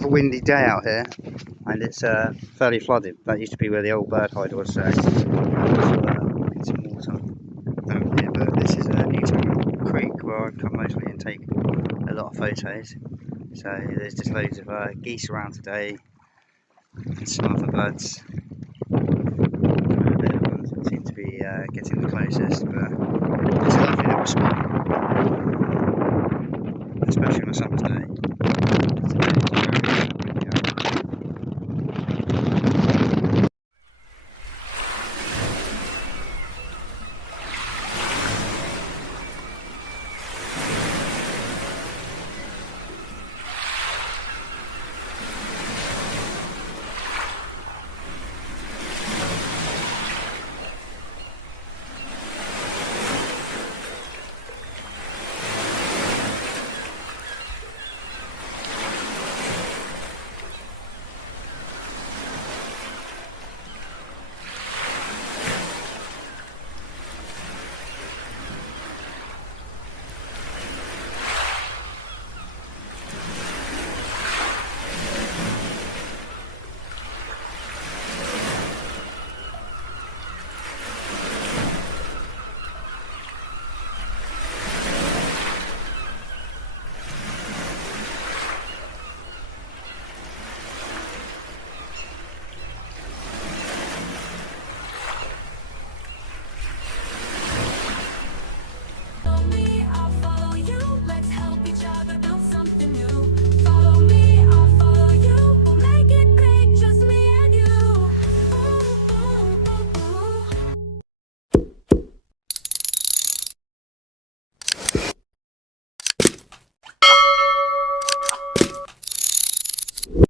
of a windy day out here, and it's fairly flooded. That used to be where the old bird hider was, so get some water down here. But this is a Newtown creek where I come mostly and take a lot of photos. So there's just loads of geese around today, and some other birds. A bit of ones that seem to be getting the closest, but it's a lovely little spot, especially on a summer's day.